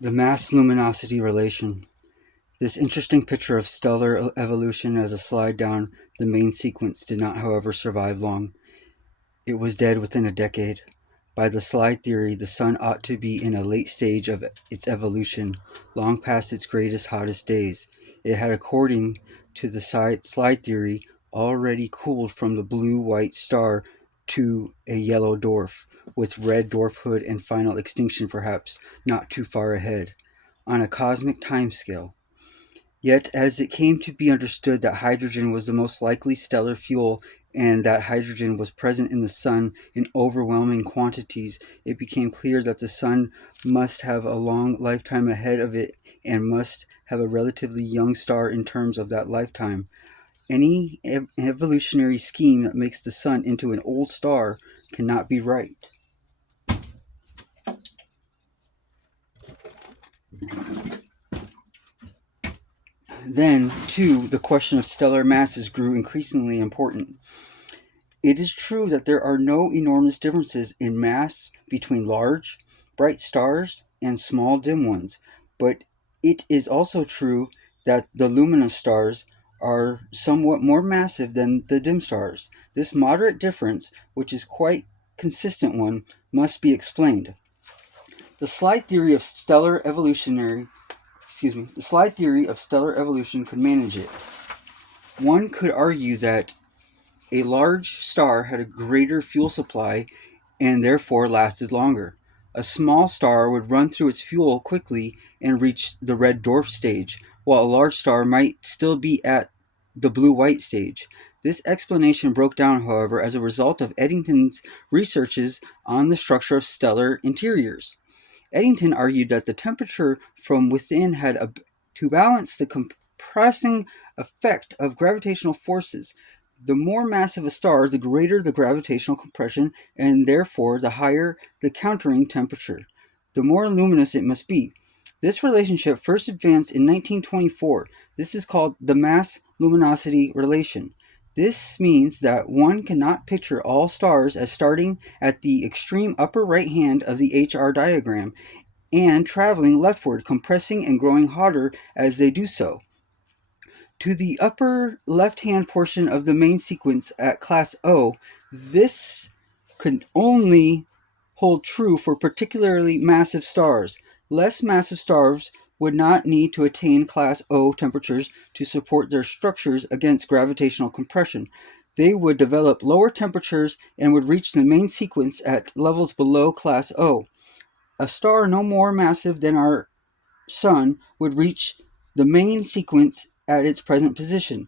The mass-luminosity relation. This interesting picture of stellar evolution as a slide down the main sequence did not, however, survive long. It was dead within a decade. By the slide theory, the sun ought to be in a late stage of its evolution, long past its greatest, hottest days. It had, according to the slide theory, already cooled from the blue-white star to a yellow dwarf, with red dwarfhood and final extinction perhaps not too far ahead, on a cosmic timescale. Yet, as it came to be understood that hydrogen was the most likely stellar fuel and that hydrogen was present in the sun in overwhelming quantities, it became clear that the sun must have a long lifetime ahead of it and must have a relatively young star in terms of that lifetime. Any evolutionary scheme that makes the sun into an old star cannot be right. Then, too, the question of stellar masses grew increasingly important. It is true that there are no enormous differences in mass between large, bright stars and small, dim ones, but it is also true that the luminous stars are somewhat more massive than the dim stars. This moderate difference, which is quite consistent one, must be explained. The slide theory of stellar evolutionary the slide theory of stellar evolution could manage it. One could argue that a large star had a greater fuel supply and therefore lasted longer. A small star would run through its fuel quickly and reach the red dwarf stage, while a large star might still be at the blue-white stage. This explanation broke down, however, as a result of Eddington's researches on the structure of stellar interiors. Eddington argued that the temperature from within had to balance the compressing effect of gravitational forces. The more massive a star, the greater the gravitational compression, and therefore the higher the countering temperature. The more luminous it must be. This relationship first advanced in 1924. This is called the mass-luminosity relation. This means that one cannot picture all stars as starting at the extreme upper right hand of the HR diagram and traveling leftward, compressing and growing hotter as they do so. To the upper left-hand portion of the main sequence at class O, this can only hold true for particularly massive stars. Less massive stars would not need to attain class O temperatures to support their structures against gravitational compression. They would develop lower temperatures and would reach the main sequence at levels below class O. A star no more massive than our sun would reach the main sequence at its present position.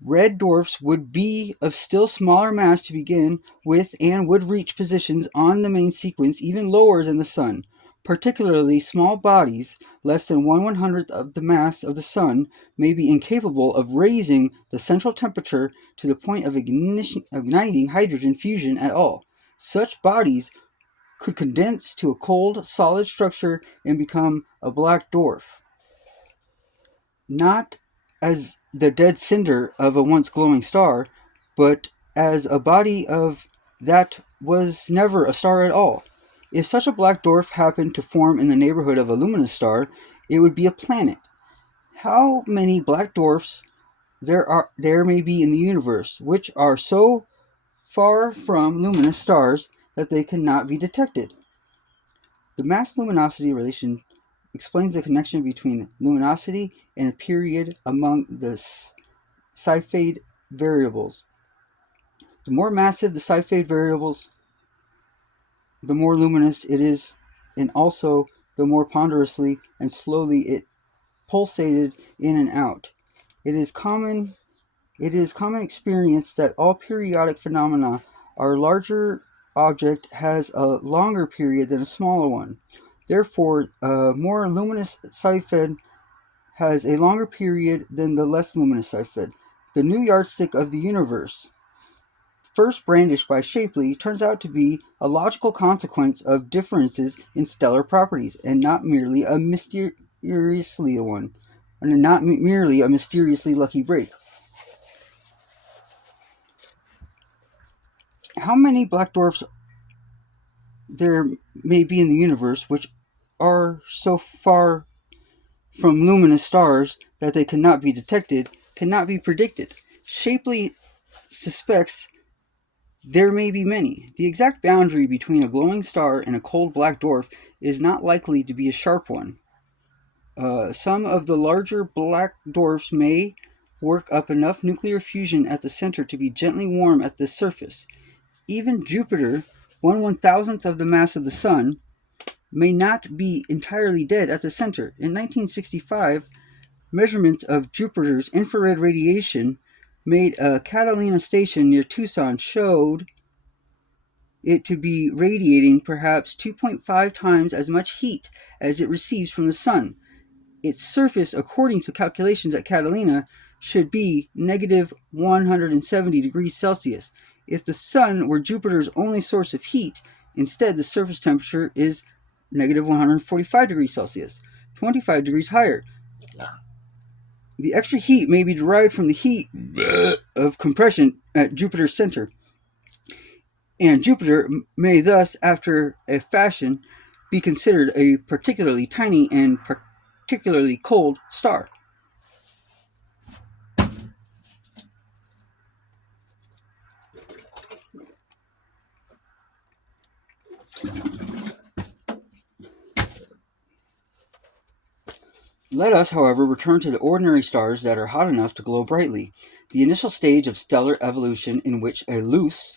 Red dwarfs would be of still smaller mass to begin with and would reach positions on the main sequence even lower than the sun. Particularly small bodies, less than 1/100th of the mass of the sun, may be incapable of raising the central temperature to the point of igniting hydrogen fusion at all. Such bodies could condense to a cold, solid structure and become a black dwarf. Not as the dead cinder of a once glowing star, but as a body of that was never a star at all. If such a black dwarf happened to form in the neighborhood of a luminous star, it would be a planet. How many black dwarfs there may be in the universe, which are so far from luminous stars that they cannot be detected? The mass-luminosity relation explains the connection between luminosity and period among the Cepheid variables. The more massive the Cepheid variables, the more luminous it is, and also the more ponderously and slowly it pulsated in and out. It is common experience that all periodic phenomena are larger object has a longer period than a smaller one. Therefore, a more luminous Cepheid has a longer period than the less luminous Cepheid. The new yardstick of the universe, first brandished by Shapley, turns out to be a logical consequence of differences in stellar properties, and not merely a mysteriously lucky break. How many black dwarfs there may be in the universe, which are so far from luminous stars that they cannot be detected cannot be predicted. Shapley suspects there may be many. The exact boundary between a glowing star and a cold black dwarf is not likely to be a sharp one. Some of the larger black dwarfs may work up enough nuclear fusion at the center to be gently warm at the surface. Even Jupiter, 1/1000th of the mass of the Sun, may not be entirely dead at the center. In 1965, measurements of Jupiter's infrared radiation made at Catalina Station near Tucson showed it to be radiating perhaps 2.5 times as much heat as it receives from the Sun. Its surface, according to calculations at Catalina, should be negative 170 degrees Celsius. If the Sun were Jupiter's only source of heat, instead the surface temperature is negative 145 degrees Celsius, 25 degrees higher. The extra heat may be derived from the heat of compression at Jupiter's center, and Jupiter may thus, after a fashion, be considered a particularly tiny and particularly cold star. Let us, however, return to the ordinary stars that are hot enough to glow brightly. The initial stage of stellar evolution in which a loose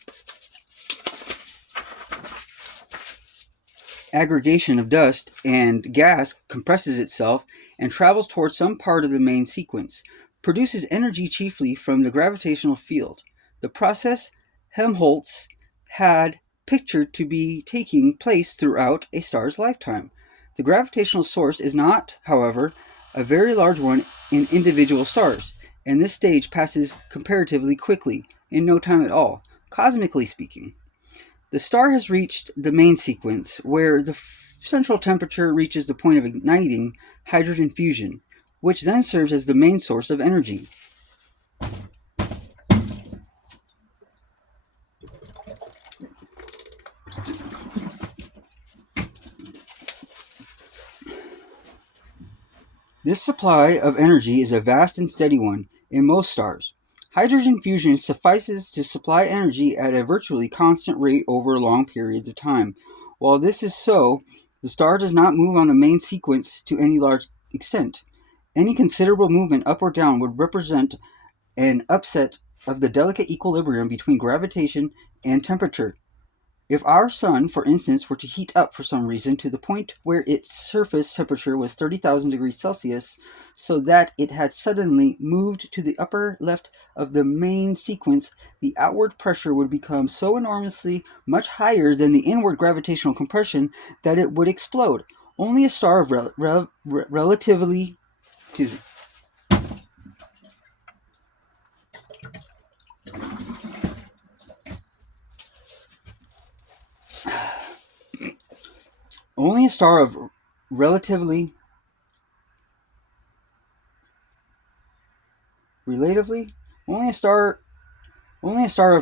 aggregation of dust and gas compresses itself and travels towards some part of the main sequence, produces energy chiefly from the gravitational field. The process Helmholtz had pictured to be taking place throughout a star's lifetime. The gravitational source is not, however, a very large one in individual stars, and this stage passes comparatively quickly, in no time at all, cosmically speaking. The star has reached the main sequence, where the central temperature reaches the point of igniting hydrogen fusion, which then serves as the main source of energy. This supply of energy is a vast and steady one in most stars. Hydrogen fusion suffices to supply energy at a virtually constant rate over long periods of time. While this is so, the star does not move on the main sequence to any large extent. Any considerable movement up or down would represent an upset of the delicate equilibrium between gravitation and temperature. If our sun, for instance, were to heat up for some reason to the point where its surface temperature was 30,000 degrees Celsius, so that it had suddenly moved to the upper left of the main sequence, the outward pressure would become so enormously much higher than the inward gravitational compression that it would explode. Only a star of relatively... Only a star of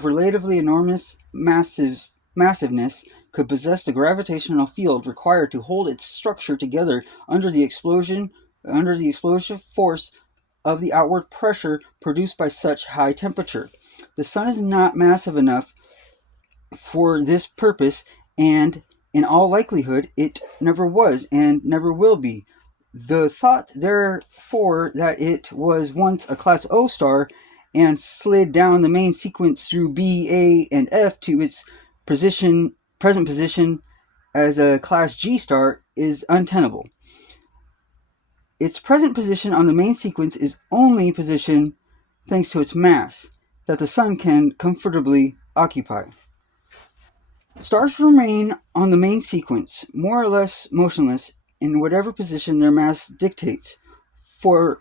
relatively enormous massiveness could possess the gravitational field required to hold its structure together under the explosive force of the outward pressure produced by such high temperature. The sun is not massive enough for this purpose, and in all likelihood, it never was and never will be. The thought, therefore, that it was once a Class O star and slid down the main sequence through B, A, and F to its present position as a Class G star is untenable. Its present position on the main sequence is only position, thanks to its mass, that the sun can comfortably occupy. Stars remain on the main sequence, more or less motionless in whatever position their mass dictates, for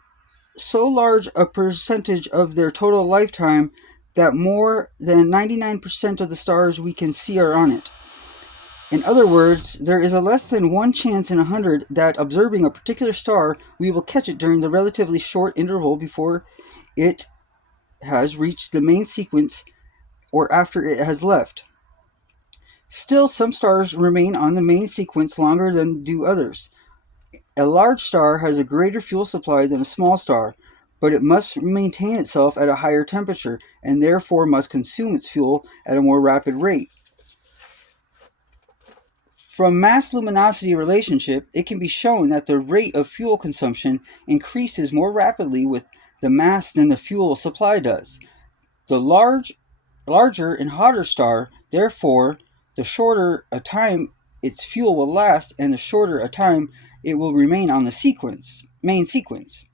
so large a percentage of their total lifetime that more than 99% of the stars we can see are on it. In other words, there is a less than 1 chance in 100 that observing a particular star, we will catch it during the relatively short interval before it has reached the main sequence or after it has left. Still, some stars remain on the main sequence longer than do others. A large star has a greater fuel supply than a small star, but it must maintain itself at a higher temperature and therefore must consume its fuel at a more rapid rate. From mass-luminosity relationship, it can be shown that the rate of fuel consumption increases more rapidly with the mass than the fuel supply does. The larger and hotter star, therefore, the shorter a time its fuel will last and the shorter a time it will remain on the main sequence.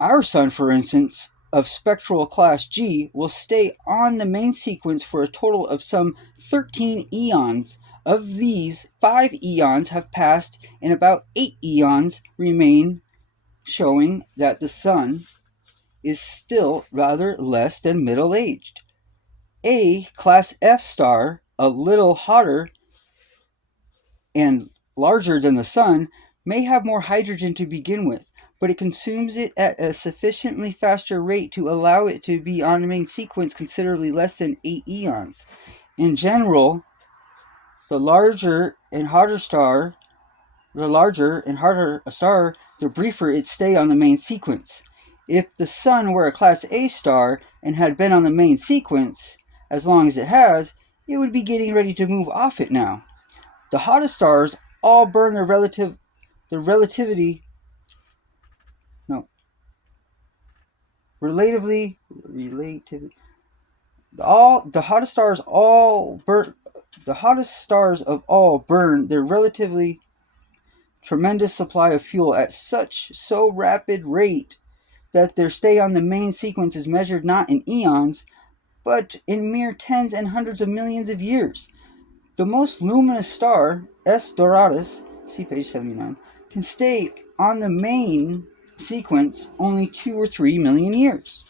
Our sun, for instance, of spectral class G, will stay on the main sequence for a total of some 13 eons. Of these, 5 eons have passed and about 8 eons remain, showing that the sun is still rather less than middle-aged. A class F star, a little hotter and larger than the sun, may have more hydrogen to begin with, but it consumes it at a sufficiently faster rate to allow it to be on the main sequence considerably less than 8 eons. In general, the larger and harder a star, the briefer it stay on the main sequence. If the sun were a class A star and had been on the main sequence as long as it has, it would be getting ready to move off it now. The hottest stars all burn the hottest stars of all burn their relatively tremendous supply of fuel at so rapid rate that their stay on the main sequence is measured not in eons, but in mere tens and hundreds of millions of years. The most luminous star, S Doradus, see page 79, can stay on the main sequence only 2 or 3 million years.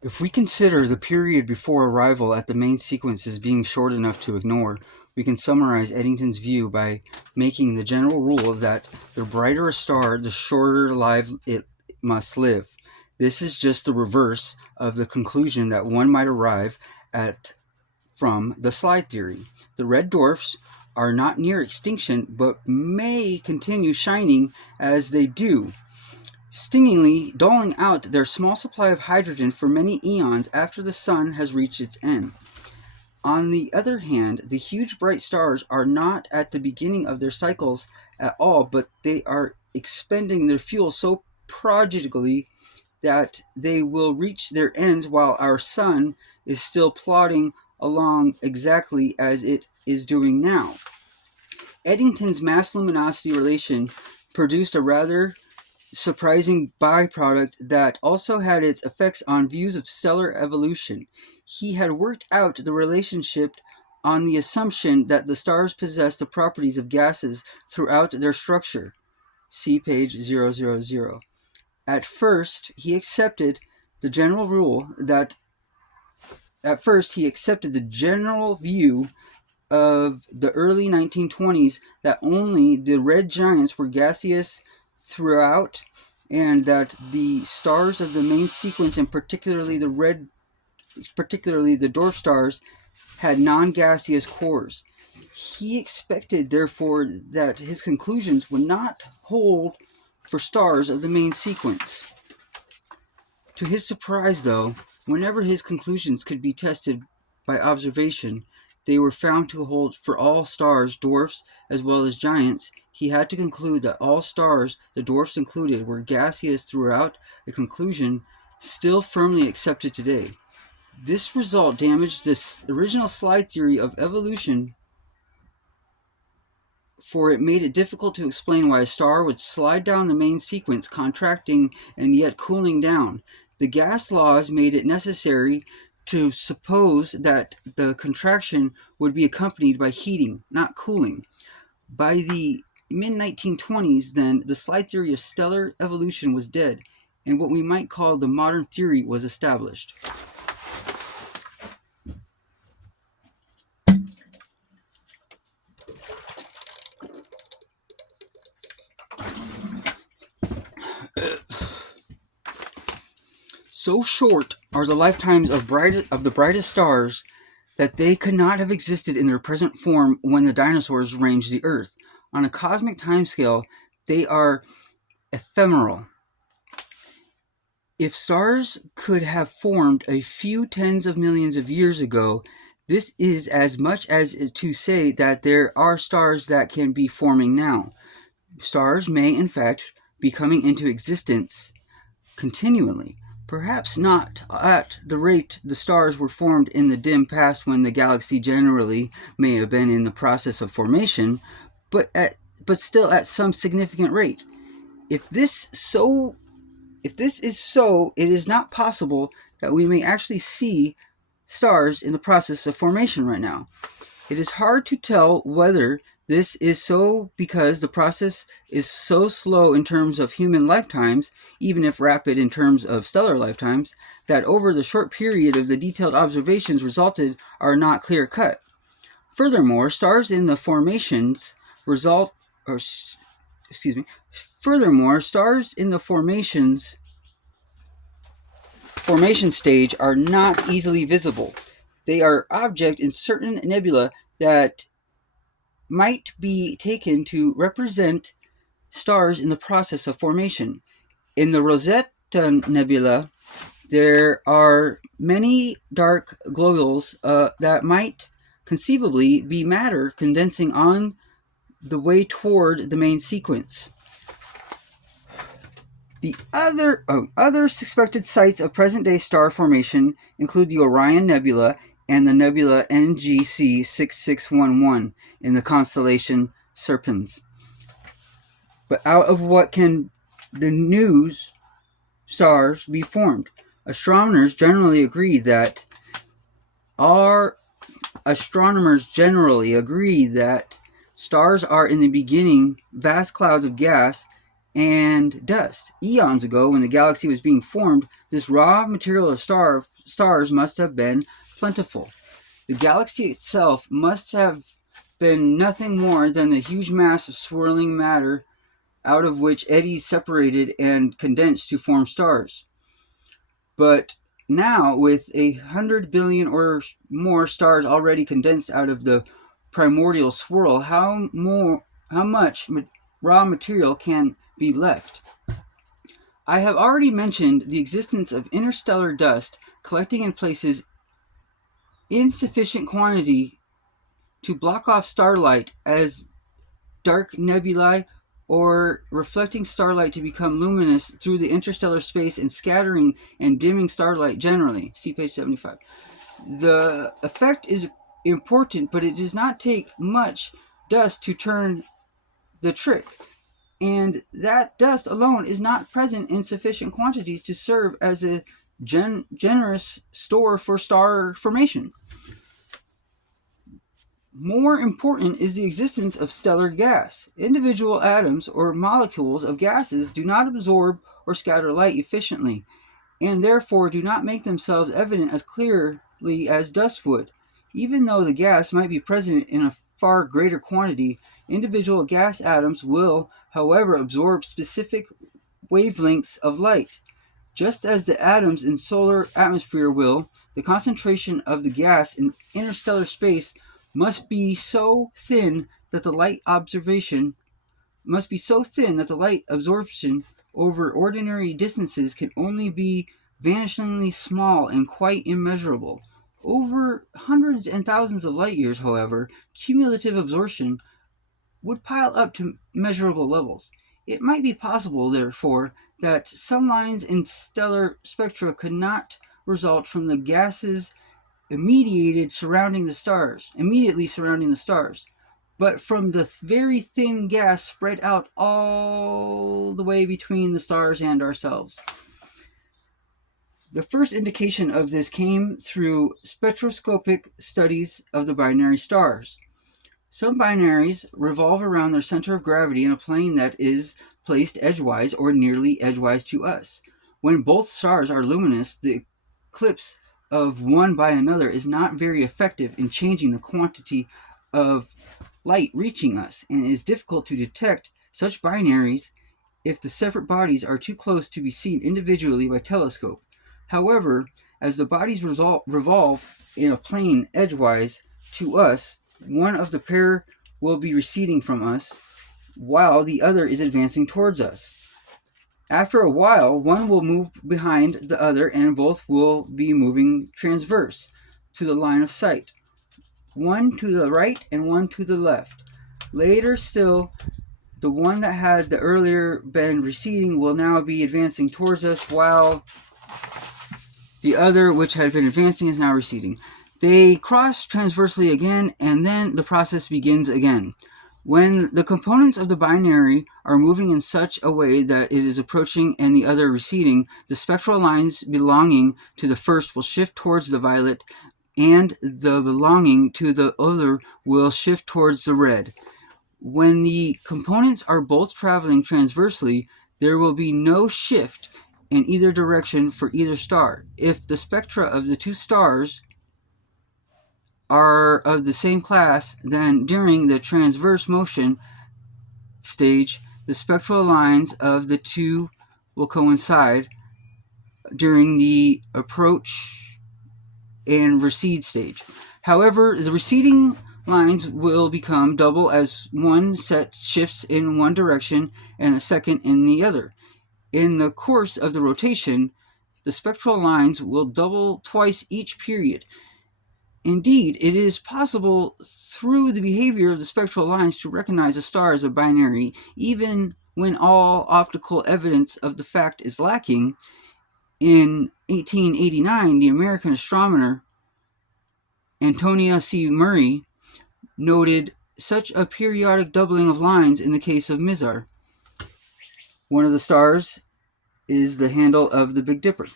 If we consider the period before arrival at the main sequence as being short enough to ignore, we can summarize Eddington's view by making the general rule that the brighter a star, the shorter life it must live. This is just the reverse of the conclusion that one might arrive at from the slide theory. The red dwarfs are not near extinction, but may continue shining as they do, stingingly doling out their small supply of hydrogen for many eons after the sun has reached its end. On the other hand, the huge bright stars are not at the beginning of their cycles at all, but they are expending their fuel so prodigally that they will reach their ends while our sun is still plodding along exactly as it is doing now. Eddington's mass-luminosity relation produced a rather surprising byproduct that also had its effects on views of stellar evolution. He had worked out the relationship on the assumption that the stars possess the properties of gases throughout their structure. See page 000. At first, he accepted the general view of the early 1920s that only the red giants were gaseous throughout, and that the stars of the main sequence, and particularly the dwarf stars, had non-gaseous cores. He expected, therefore, that his conclusions would not hold for stars of the main sequence. To his surprise, though, whenever his conclusions could be tested by observation, they were found to hold for all stars, dwarfs as well as giants. He had to conclude that all stars, the dwarfs included, were gaseous throughout, a conclusion still firmly accepted today. This result damaged this original slide theory of evolution, for it made it difficult to explain why a star would slide down the main sequence, contracting and yet cooling down. The gas laws made it necessary to suppose that the contraction would be accompanied by heating, not cooling. By the mid-1920s, then, the slide theory of stellar evolution was dead, and what we might call the modern theory was established. So short are the lifetimes of the brightest stars that they could not have existed in their present form when the dinosaurs ranged the Earth. On a cosmic timescale, they are ephemeral. If stars could have formed a few tens of millions of years ago, this is as much as to say that there are stars that can be forming now. Stars may, in fact, be coming into existence continually. Perhaps not at the rate the stars were formed in the dim past when the galaxy generally may have been in the process of formation, but still at some significant rate. If this is so, it is not possible that we may actually see stars in the process of formation right now. It is hard to tell whether this is so because the process is so slow in terms of human lifetimes, even if rapid in terms of stellar lifetimes, that over the short period of the detailed observations resulted are not clear-cut. Furthermore, stars in the formation stage are not easily visible. They are objects in certain nebula that might be taken to represent stars in the process of formation. In the Rosetta Nebula, there are many dark globules that might conceivably be matter condensing on the way toward the main sequence. The other suspected sites of present-day star formation include the Orion Nebula and the nebula NGC 6611 in the constellation Serpens. But out of what can the new stars be formed? Astronomers generally agree that stars are in the beginning vast clouds of gas and dust. Eons ago, when the galaxy was being formed, this raw material of stars must have been plentiful. The galaxy itself must have been nothing more than the huge mass of swirling matter out of which eddies separated and condensed to form stars. But now, with 100 billion or more stars already condensed out of the primordial swirl, how much raw material can be left? I have already mentioned the existence of interstellar dust collecting in places in sufficient quantity to block off starlight as dark nebulae, or reflecting starlight to become luminous through the interstellar space and scattering and dimming starlight generally. See page 75. The effect is important, but it does not take much dust to turn the trick. And that dust alone is not present in sufficient quantities to serve as a generous store for star formation. More important is the existence of stellar gas. Individual atoms or molecules of gases do not absorb or scatter light efficiently, and therefore do not make themselves evident as clearly as dust would. Even though the gas might be present in a far greater quantity, individual gas atoms will, however, absorb specific wavelengths of light. Just as the atoms in solar atmosphere will, the concentration of the gas in interstellar space must be so thin that the light absorption over ordinary distances can only be vanishingly small and quite immeasurable. Over hundreds and thousands of light years, however, cumulative absorption would pile up to measurable levels. It might be possible, therefore, that some lines in stellar spectra could not result from the gases immediately surrounding the stars, but from the very thin gas spread out all the way between the stars and ourselves. The first indication of this came through spectroscopic studies of the binary stars. Some binaries revolve around their center of gravity in a plane that is placed edgewise or nearly edgewise to us. When both stars are luminous, the eclipse of one by another is not very effective in changing the quantity of light reaching us, and it is difficult to detect such binaries if the separate bodies are too close to be seen individually by telescope. However, as the bodies revolve in a plane edgewise to us, one of the pair will be receding from us, while the other is advancing towards us. After a while, one will move behind the other, and both will be moving transverse to the line of sight, one to the right and one to the left. Later still, the one that had the earlier been receding will now be advancing towards us, while the other, which had been advancing, is now receding. They cross transversely again, and then the process begins again. When the components of the binary are moving in such a way that it is approaching and the other receding, the spectral lines belonging to the first will shift towards the violet, and the belonging to the other will shift towards the red. When the components are both traveling transversely, there will be no shift in either direction for either star. If the spectra of the two stars are of the same class, then during the transverse motion stage, the spectral lines of the two will coincide during the approach and recede stage. However, the receding lines will become double as one set shifts in one direction and the second in the other. In the course of the rotation, the spectral lines will double twice each period. Indeed, it is possible through the behavior of the spectral lines to recognize a star as a binary, even when all optical evidence of the fact is lacking. In 1889, the American astronomer Antonia C. Murray noted such a periodic doubling of lines in the case of Mizar. One of the stars is the handle of the Big Dipper.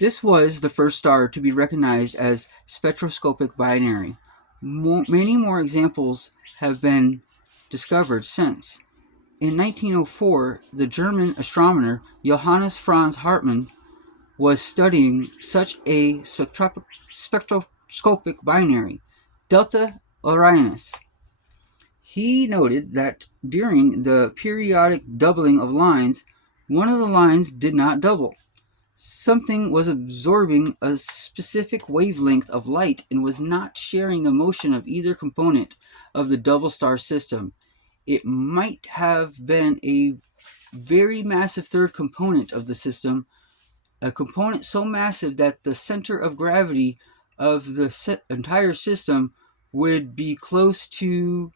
This was the first star to be recognized as spectroscopic binary. Many more examples have been discovered since. In 1904, the German astronomer Johannes Franz Hartmann was studying such a spectroscopic binary, Delta Orionis. He noted that during the periodic doubling of lines, one of the lines did not double. Something was absorbing a specific wavelength of light and was not sharing the motion of either component of the double star system. It might have been a very massive third component of the system, a component so massive that the center of gravity of the entire system would be close to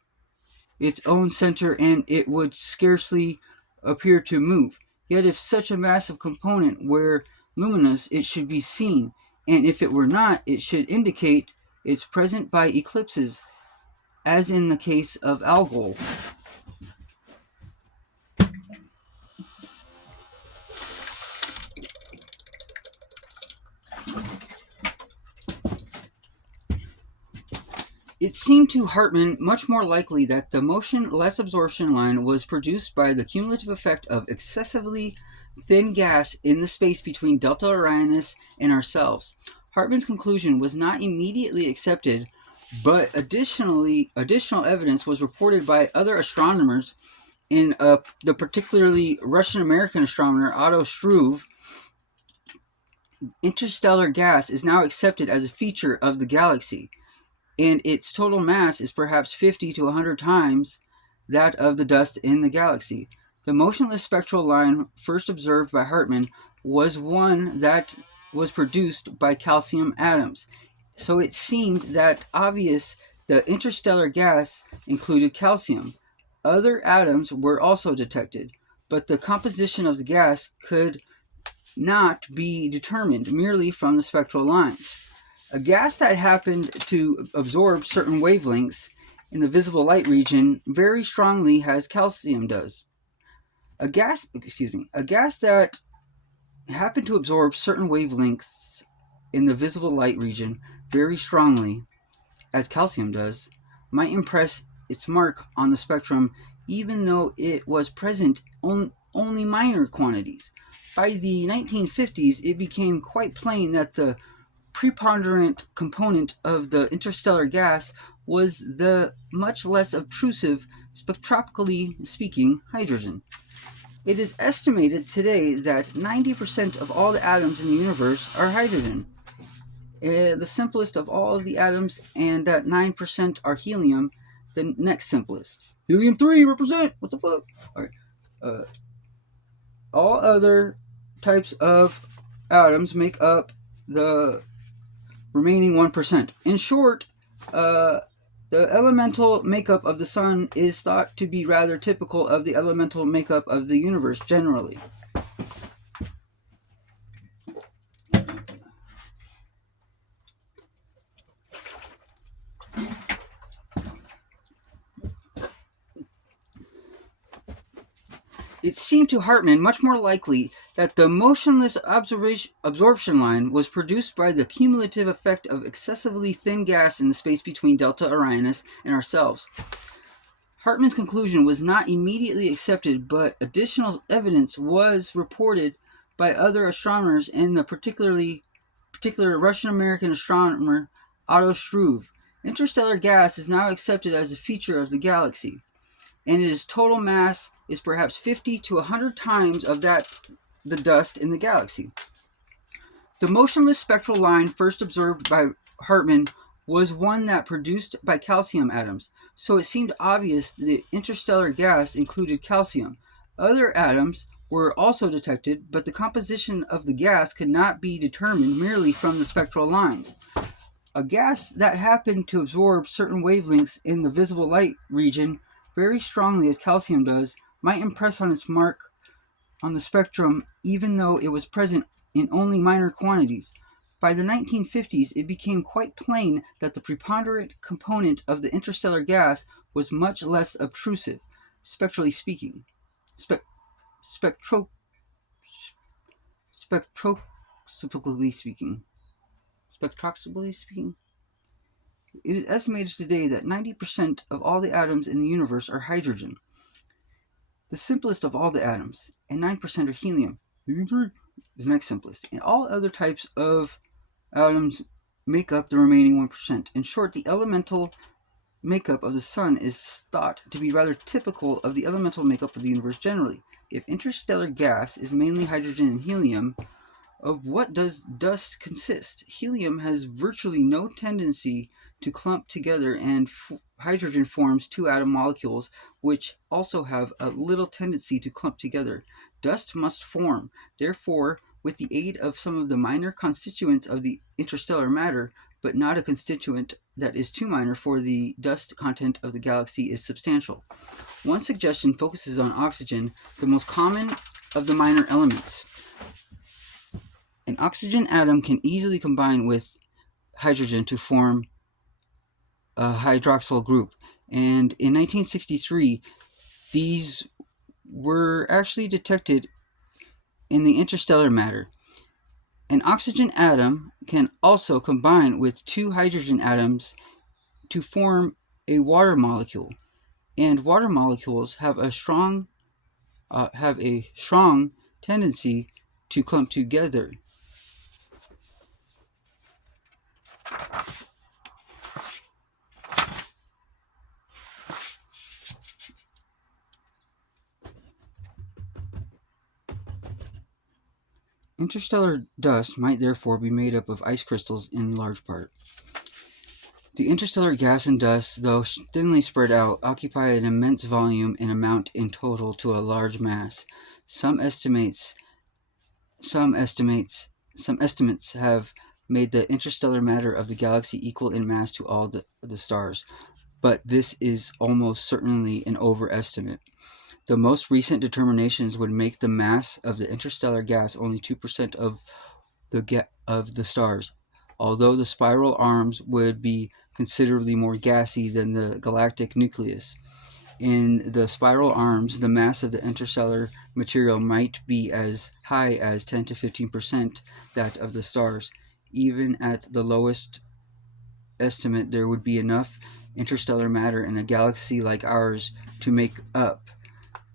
its own center and it would scarcely appear to move. Yet if such a massive component were luminous, it should be seen, and if it were not, it should indicate its presence by eclipses, as in the case of Algol. It seemed to Hartmann much more likely that the motion-less absorption line was produced by the cumulative effect of excessively thin gas in the space between Delta Orionis and ourselves. Hartmann's conclusion was not immediately accepted, but additional evidence was reported by other astronomers. In the particularly Russian-American astronomer Otto Struve, interstellar gas is now accepted as a feature of the galaxy, and its total mass is perhaps 50 to 100 times that of the dust in the galaxy. The motionless spectral line first observed by Hartmann was one that was produced by calcium atoms. So it seemed that obvious the interstellar gas included calcium. Other atoms were also detected, but the composition of the gas could not be determined merely from the spectral lines. A gas that happened to absorb certain wavelengths in the visible light region very strongly as calcium does. A gas that happened to absorb certain wavelengths in the visible light region very strongly, as calcium does, might impress its mark on the spectrum even though it was present only minor quantities. By the 1950s, it became quite plain that the preponderant component of the interstellar gas was the much less obtrusive, spectroscopically speaking, hydrogen. It is estimated today that 90% of all the atoms in the universe are hydrogen. The simplest of all of the atoms, and that 9% are helium, the next simplest. Helium-3 represent! What the fuck? All right. All other types of atoms make up the remaining 1%. In short, the elemental makeup of the sun is thought to be rather typical of the elemental makeup of the universe generally. It seemed to Hartmann much more likely that the motionless absorption line was produced by the cumulative effect of excessively thin gas in the space between Delta Orionis and ourselves. Hartmann's conclusion was not immediately accepted, but additional evidence was reported by other astronomers, and the particular Russian-American astronomer Otto Struve. Interstellar gas is now accepted as a feature of the galaxy, and its total mass is perhaps 50 to 100 times of the dust in the galaxy. The motionless spectral line first observed by Hartmann was one that produced by calcium atoms, so it seemed obvious that interstellar gas included calcium. Other atoms were also detected, but the composition of the gas could not be determined merely from the spectral lines. A gas that happened to absorb certain wavelengths in the visible light region very strongly as calcium does might impress on its mark on the spectrum even though it was present in only minor quantities. By the 1950s, it became quite plain that the preponderant component of the interstellar gas was much less obtrusive, spectrally speaking. Spectroscopically speaking. It is estimated today that 90% of all the atoms in the universe are hydrogen, the simplest of all the atoms, and 9% are helium. Helium-3 is the next simplest, and all other types of atoms make up the remaining 1%. In short, the elemental makeup of the sun is thought to be rather typical of the elemental makeup of the universe generally. If interstellar gas is mainly hydrogen and helium, of what does dust consist? Helium has virtually no tendency to clump together, and hydrogen forms two atom molecules which also have a little tendency to clump together. Dust must form. Therefore, with the aid of some of the minor constituents of the interstellar matter, but not a constituent that is too minor for the dust content of the galaxy, is substantial. One suggestion focuses on oxygen, the most common of the minor elements. An oxygen atom can easily combine with hydrogen to form a hydroxyl group, and in 1963, these were actually detected in the interstellar matter. An oxygen atom can also combine with two hydrogen atoms to form a water molecule, and water molecules have a strong tendency to clump together. Interstellar dust might therefore be made up of ice crystals in large part. The interstellar gas and dust, though thinly spread out, occupy an immense volume and amount in total to a large mass. Some estimates have made the interstellar matter of the galaxy equal in mass to all the stars, but this is almost certainly an overestimate. The most recent determinations would make the mass of the interstellar gas only 2% of the stars, although the spiral arms would be considerably more gassy than the galactic nucleus. In the spiral arms, the mass of the interstellar material might be as high as 10 to 15% that of the stars. Even at the lowest estimate, there would be enough interstellar matter in a galaxy like ours to make up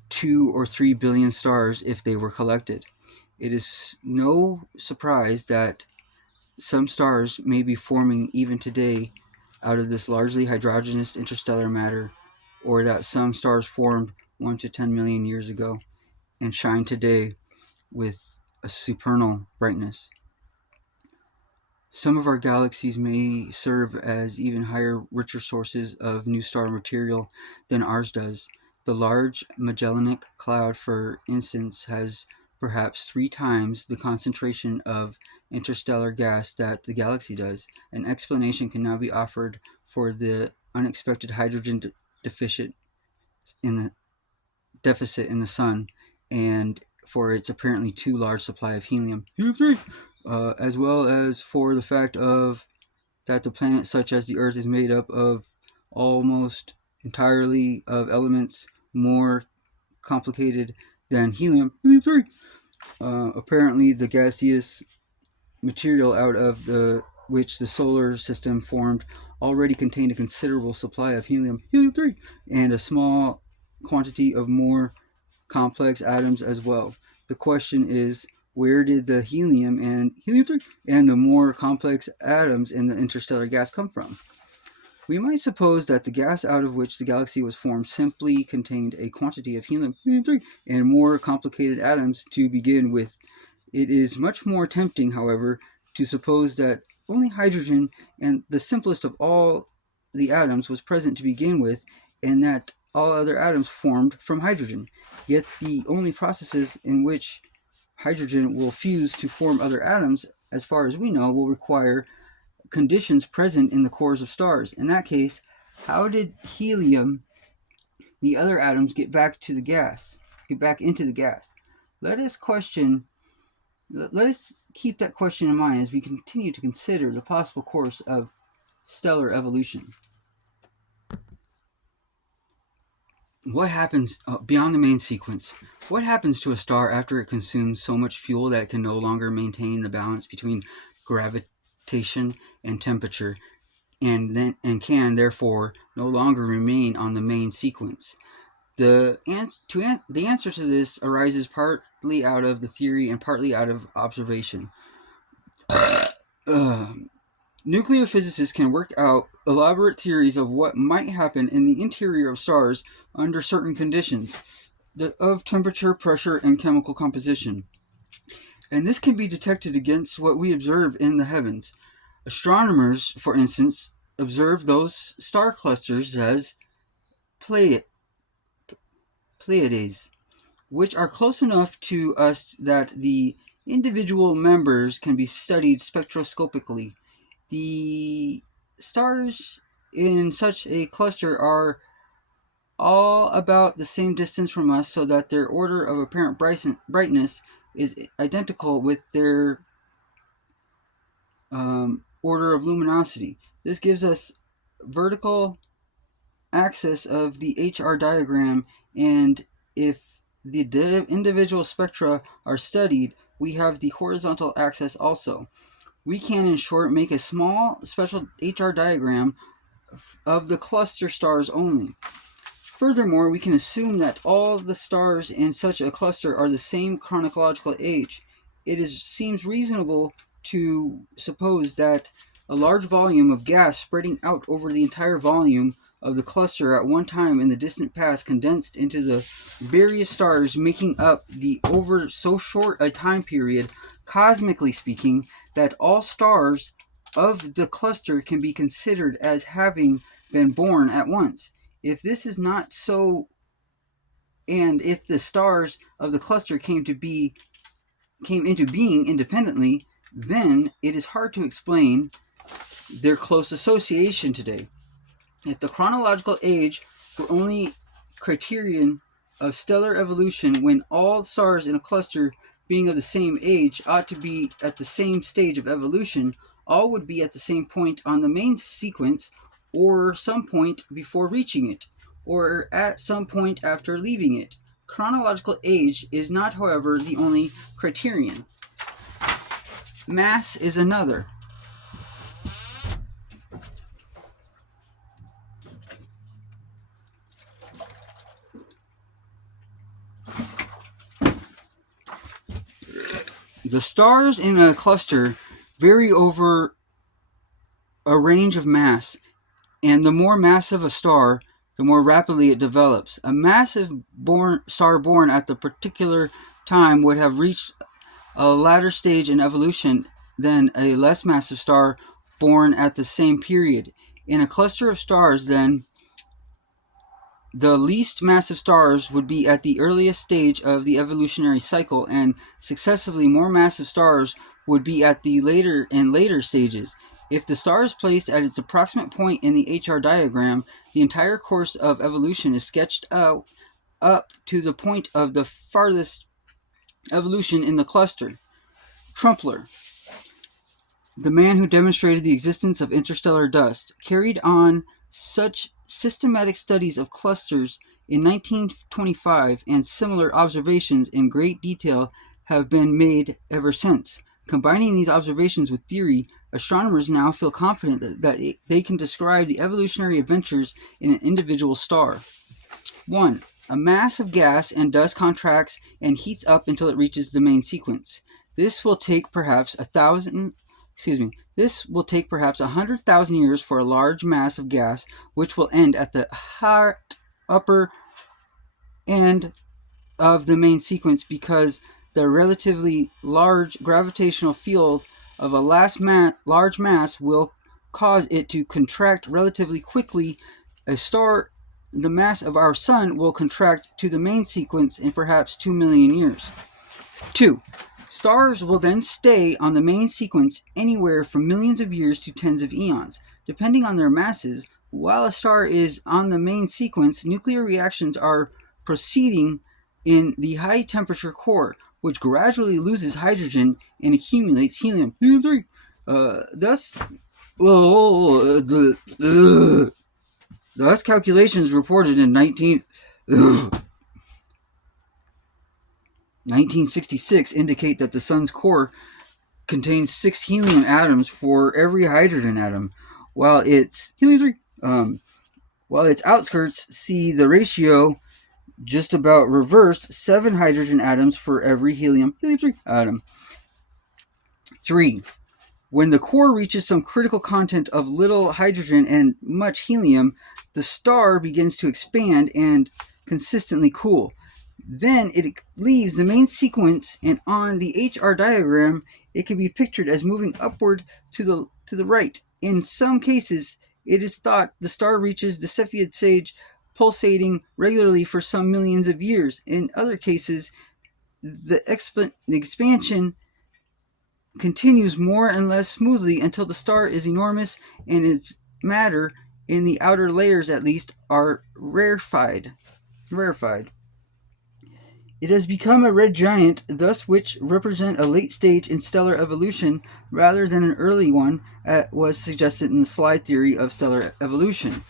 2 or 3 billion stars if they were collected. It is no surprise that some stars may be forming even today out of this largely hydrogenous interstellar matter, or that some stars formed 1 to 10 million years ago. and shine today with a supernal brightness. Some of our galaxies may serve as even higher, richer sources of new star material than ours does. The Large Magellanic Cloud, for instance, has perhaps 3 times the concentration of interstellar gas that the galaxy does. An explanation can now be offered for the unexpected hydrogen deficit in the sun, and for its apparently too large supply of helium, as well as for the fact that the planet, such as the Earth, is made up of almost entirely of elements more complicated than helium. Apparently, the gaseous material out of which the solar system formed already contained a considerable supply of helium-3, and a small quantity of more complex atoms as well. The question is, where did the helium and helium-3 and the more complex atoms in the interstellar gas come from? We might suppose that the gas out of which the galaxy was formed simply contained a quantity of helium-3 and more complicated atoms to begin with. It is much more tempting, however, to suppose that only hydrogen, and the simplest of all the atoms, was present to begin with, and that all other atoms formed from hydrogen. Yet the only processes in which hydrogen will fuse to form other atoms, as far as we know, will require conditions present in the cores of stars. In that case, how did helium, the other atoms, get back into the gas? Let us keep that question in mind as we continue to consider the possible course of stellar evolution. What happens beyond the main sequence? What happens to a star after it consumes so much fuel that it can no longer maintain the balance between gravitation and temperature, and can therefore no longer remain on the main sequence? The answer to this arises partly out of the theory and partly out of observation. Nuclear physicists can work out elaborate theories of what might happen in the interior of stars under certain conditions of temperature, pressure, and chemical composition. And this can be detected against what we observe in the heavens. Astronomers, for instance, observe those star clusters as Pleiades, which are close enough to us that the individual members can be studied spectroscopically. The stars in such a cluster are all about the same distance from us, so that their order of apparent brightness is identical with their order of luminosity. This gives us vertical axis of the HR diagram, and if the individual spectra are studied, we have the horizontal axis also. We can, in short, make a small special HR diagram of the cluster stars only. Furthermore, we can assume that all the stars in such a cluster are the same chronological age. It seems reasonable to suppose that a large volume of gas spreading out over the entire volume of the cluster at one time in the distant past condensed into the various stars making up the over so short a time period, cosmically speaking, that all stars of the cluster can be considered as having been born at once. If this is not so, and if the stars of the cluster came into being independently, then it is hard to explain their close association today. If the chronological age were only criterion of stellar evolution, when all stars in a cluster being of the same age ought to be at the same stage of evolution, all would be at the same point on the main sequence, or some point before reaching it, or at some point after leaving it. Chronological age is not, however, the only criterion. Mass is another. The stars in a cluster vary over a range of mass, and the more massive a star, the more rapidly it develops. A massive star born at the particular time would have reached a later stage in evolution than a less massive star born at the same period. In a cluster of stars, then, the least massive stars would be at the earliest stage of the evolutionary cycle, and successively more massive stars would be at the later stages. If the star is placed at its approximate point in the HR diagram, the entire course of evolution is sketched out up to the point of the farthest evolution in the cluster. Trumpler, the man who demonstrated the existence of interstellar dust, carried on such systematic studies of clusters in 1925, and similar observations in great detail have been made ever since. Combining these observations with theory, astronomers now feel confident that they can describe the evolutionary adventures in an individual star. 1. A mass of gas and dust contracts and heats up until it reaches the main sequence. This will take perhaps 100,000 years for a large mass of gas, which will end at the upper end of the main sequence because the relatively large gravitational field of a large mass will cause it to contract relatively quickly. A star the mass of our sun will contract to the main sequence in perhaps 2 million years. 2. Stars will then stay on the main sequence anywhere from millions of years to tens of eons, depending on their masses. While a star is on the main sequence, nuclear reactions are proceeding in the high-temperature core, which gradually loses hydrogen and accumulates helium. Thus, calculations reported in 1966 indicate that the sun's core contains 6 helium atoms for every hydrogen atom, while its outskirts see the ratio just about reversed: 7 hydrogen atoms for every helium atom. 3. When the core reaches some critical content of little hydrogen and much helium, the star begins to expand and consistently cool. Then it leaves the main sequence, and on the HR diagram, it can be pictured as moving upward to the right. In some cases, it is thought the star reaches the Cepheid stage, pulsating regularly for some millions of years. In other cases, the expansion continues more and less smoothly until the star is enormous and its matter, in the outer layers at least, are rarefied. It has become a red giant, thus, which represent a late stage in stellar evolution rather than an early one, was suggested in the slide theory of stellar evolution.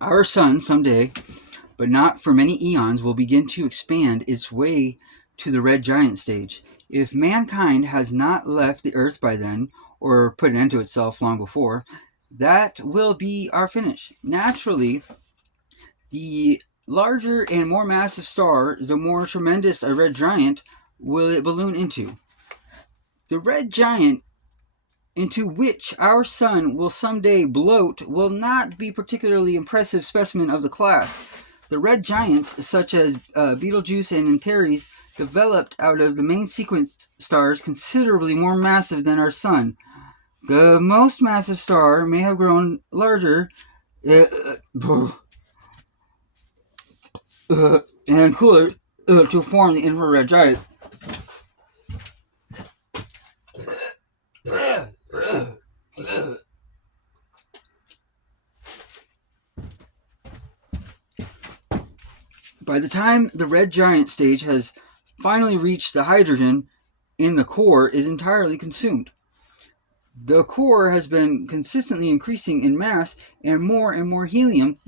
Our sun someday, but not for many eons, will begin to expand its way to the red giant stage. If mankind has not left the Earth by then, or put an end to itself long before, that will be our finish. Naturally, the larger and more massive star, the more tremendous a red giant will it balloon into. The red giant into which our sun will someday bloat will not be a particularly impressive specimen of the class. The red giants, such as Betelgeuse and Antares, developed out of the main sequence stars considerably more massive than our sun. The most massive star may have grown larger and cooler to form the infrared giant. By the time the red giant stage has finally reached, the hydrogen in the core is entirely consumed. The core has been consistently increasing in mass, and more helium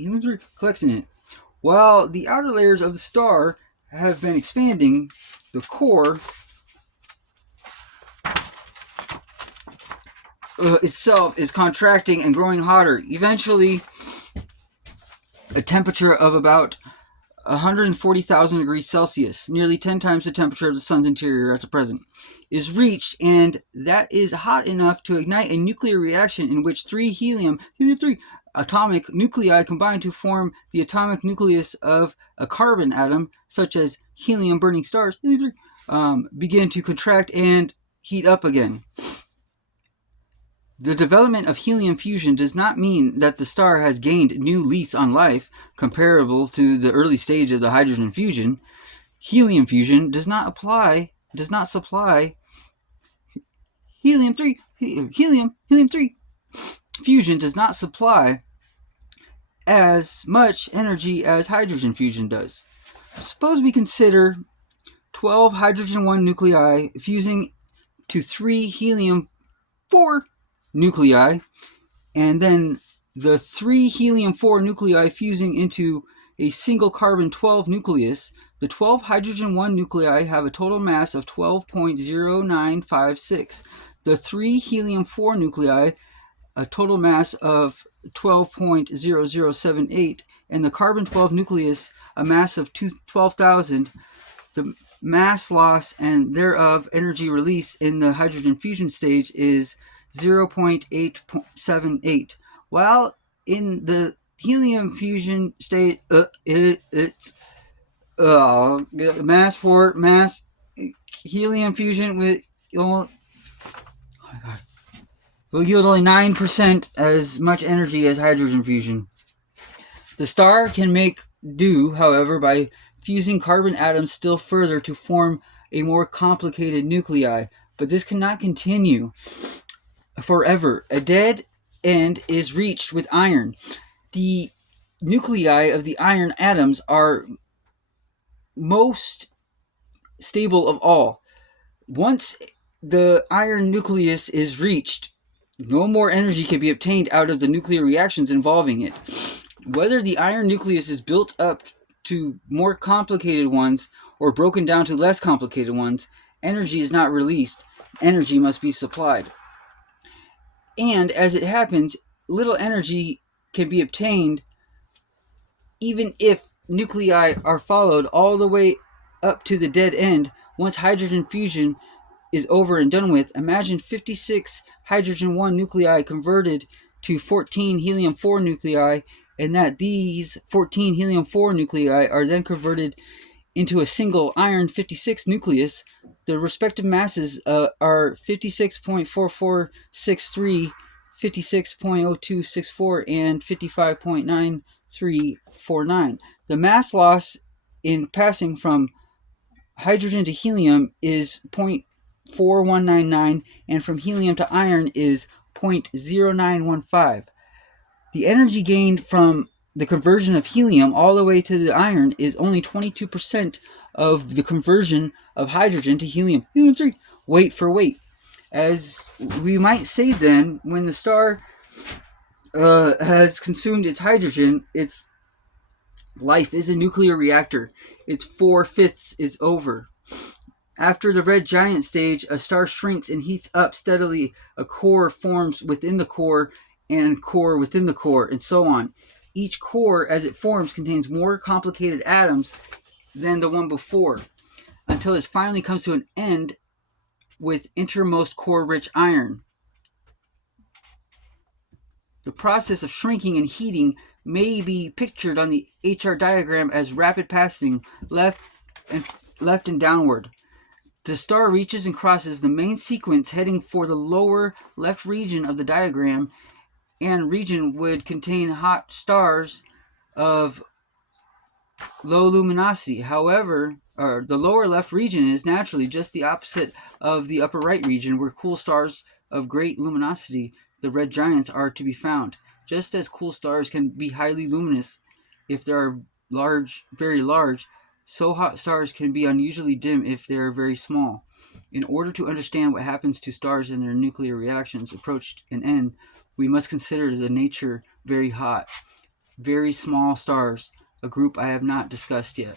collects in it. While the outer layers of the star have been expanding, the core itself is contracting and growing hotter. Eventually, a temperature of about 140,000 degrees Celsius, nearly 10 times the temperature of the sun's interior at the present, is reached, and that is hot enough to ignite a nuclear reaction in which three helium-3 atomic nuclei combine to form the atomic nucleus of a carbon atom, such as helium-burning stars, begin to contract and heat up again. The development of helium fusion does not mean that the star has gained new lease on life, comparable to the early stage of the hydrogen fusion. Helium fusion does not supply helium-3 fusion does not supply as much energy as hydrogen fusion does. Suppose we consider 12 hydrogen-1 nuclei fusing to 3 helium-4 nuclei, and then the 3 helium-4 nuclei fusing into a single carbon-12 nucleus. The 12 hydrogen-1 nuclei have a total mass of 12.0956. The 3 helium-4 nuclei a total mass of 12.0078, and the carbon-12 nucleus a mass of 12,000. The mass loss and thereof energy release in the hydrogen fusion stage is 0.878, while in the helium fusion state, it's mass helium fusion will yield only 9% as much energy as hydrogen fusion. The star can make do, however, by fusing carbon atoms still further to form a more complicated nuclei, but this cannot continue forever. A dead end is reached with iron. The nuclei of the iron atoms are most stable of all. Once the iron nucleus is reached, no more energy can be obtained out of the nuclear reactions involving it. Whether the iron nucleus is built up to more complicated ones or broken down to less complicated ones, energy is not released. Energy must be supplied. And as it happens, little energy can be obtained even if nuclei are followed all the way up to the dead end. Once hydrogen fusion is over and done with, imagine 56 hydrogen-1 nuclei converted to 14 helium-4 nuclei, and that these 14 helium-4 nuclei are then converted into a single iron-56 nucleus. The respective masses are 56.4463, 56.0264, and 55.9349. The mass loss in passing from hydrogen to helium is 0.4199, and from helium to iron is 0.0915. The energy gained from the conversion of helium all the way to the iron is only 22% of the conversion of hydrogen to helium. Helium-3, weight for weight. As we might say then, when the star has consumed its hydrogen, its life is a nuclear reactor. Its 4/5 is over. After the red giant stage, a star shrinks and heats up steadily. A core forms within the core, and core within the core, and so on. Each core, as it forms, contains more complicated atoms than the one before, until it finally comes to an end with innermost core-rich iron. The process of shrinking and heating may be pictured on the HR diagram as rapid passing left and downward. The star reaches and crosses the main sequence heading for the lower left region of the diagram, and region would contain hot stars of low luminosity. However, the lower left region is naturally just the opposite of the upper right region, where cool stars of great luminosity, the red giants, are to be found. Just as cool stars can be highly luminous if they are very large, so hot stars can be unusually dim if they are very small. In order to understand what happens to stars in their nuclear reactions approach an end, we must consider the nature very hot, very small stars, a group I have not discussed yet.